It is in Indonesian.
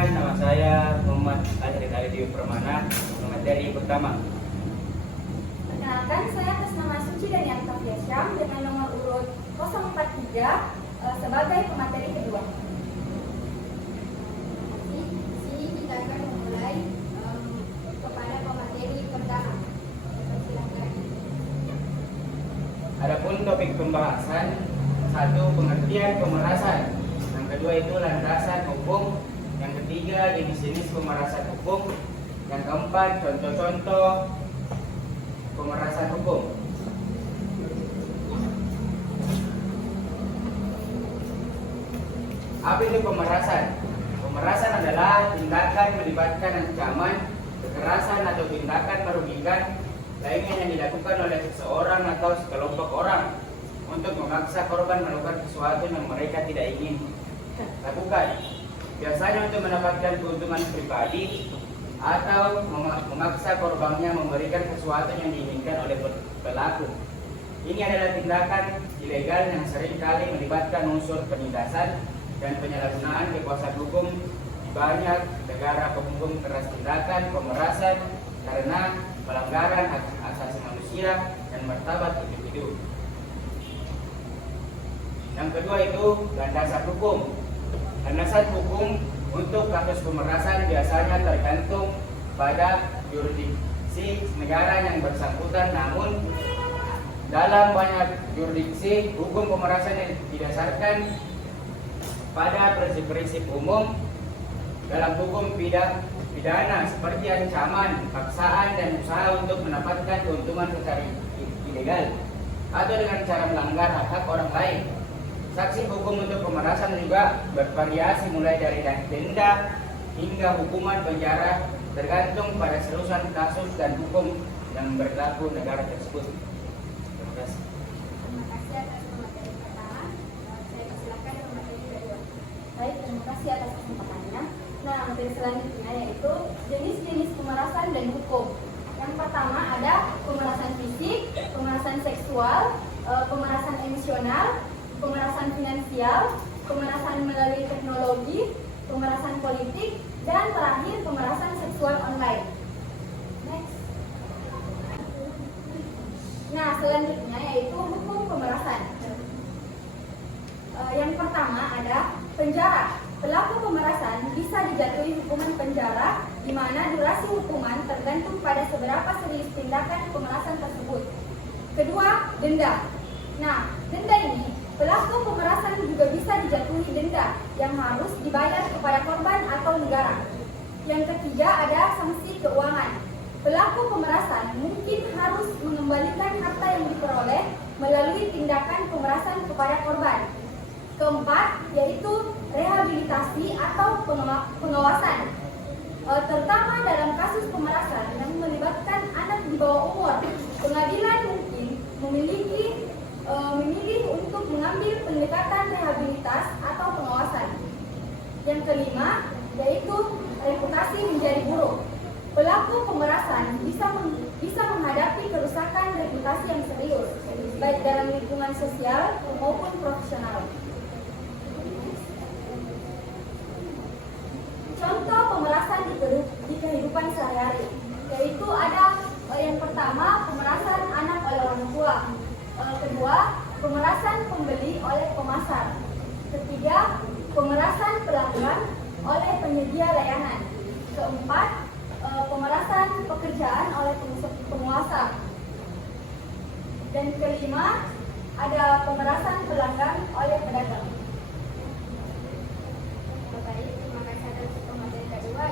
Perkenalkan, nama saya Muhammad Adrid Ali Permana, materi pertama. Perkenalkan, saya atas nama Suci Danianta Fiasyam dengan nomor urut 043 sebagai pemateri kedua. Kita akan memulai kepada pemateri pertama. Silakan. Adapun topik pembahasan, satu, pengertian pemerasan. Yang kedua itu landasan hukum. Yang ketiga, jenis-jenis pemerasan hukum. Yang keempat, contoh-contoh pemerasan hukum. Apa itu pemerasan? Pemerasan adalah tindakan melibatkan ancaman, kekerasan atau tindakan merugikan lainnya yang dilakukan oleh seseorang atau sekelompok orang untuk memaksa korban melakukan sesuatu yang mereka tidak ingin lakukan. Biasanya untuk mendapatkan keuntungan pribadi atau memaksa korbannya memberikan sesuatu yang diinginkan oleh pelaku. Ini adalah tindakan ilegal yang seringkali melibatkan unsur penindasan dan penyalahgunaan kekuasaan hukum di banyak negara penghukum keras tindakan pemerasan karena pelanggaran hak asasi manusia dan martabat individu. Yang kedua itu landasan hukum. Landasan hukum untuk kasus pemerasan biasanya tergantung pada yurisdiksi negara yang bersangkutan, namun dalam banyak yurisdiksi hukum pemerasan yang didasarkan pada prinsip-prinsip umum dalam hukum pidana seperti ancaman, paksaan, dan usaha untuk mendapatkan keuntungan secara ilegal atau dengan cara melanggar hak orang lain. Saksi hukum untuk pemerasan juga bervariasi mulai dari denda hingga hukuman penjara tergantung pada seriusan kasus dan hukum yang berlaku negara tersebut. Terima kasih. Terima kasih atas pemateri pertama. Saya persilakan pemateri kedua. Baik, terima kasih atas kesempatannya. Nah, materi selanjutnya yaitu jenis-jenis pemerasan dan hukum. Yang pertama ada pemerasan fisik, pemerasan seksual, pemerasan emosional, pemerasan finansial, pemerasan melalui teknologi, pemerasan politik, dan terakhir pemerasan seksual online. Next. Nah, selanjutnya yaitu hukum pemerasan. Yang pertama ada penjara. Pelaku pemerasan bisa dijatuhi hukuman penjara di mana durasi hukuman tergantung pada seberapa serius tindakan pemerasan tersebut. Kedua, denda. Nah, denda ini pelaku pemerasan juga bisa dijatuhi denda yang harus dibayar kepada korban atau negara. Yang ketiga ada sanksi keuangan. Pelaku pemerasan mungkin harus mengembalikan harta yang diperoleh melalui tindakan pemerasan kepada korban. Keempat, yaitu rehabilitasi atau pengawasan. Terutama dalam kasus pemerasan yang melibatkan anak di bawah umur, pengadilan mungkin memilih untuk mengambil pendekatan rehabilitas atau pengawasan. Yang kelima, yaitu reputasi menjadi buruk. Pelaku pemerasan bisa menghadapi kerusakan reputasi yang serius, baik dalam lingkungan sosial maupun profesional. Contoh pemerasan di kehidupan sehari-hari, yaitu ada yang pertama pemerasan anak oleh orang tua, kedua pemerasan pembeli oleh pemasar, ketiga pemerasan pelanggan oleh penyedia layanan, keempat pemerasan pekerjaan oleh penguasa, dan kelima ada pemerasan pelanggan oleh pedagang. Baik, terima kasih atas pemateri kedua.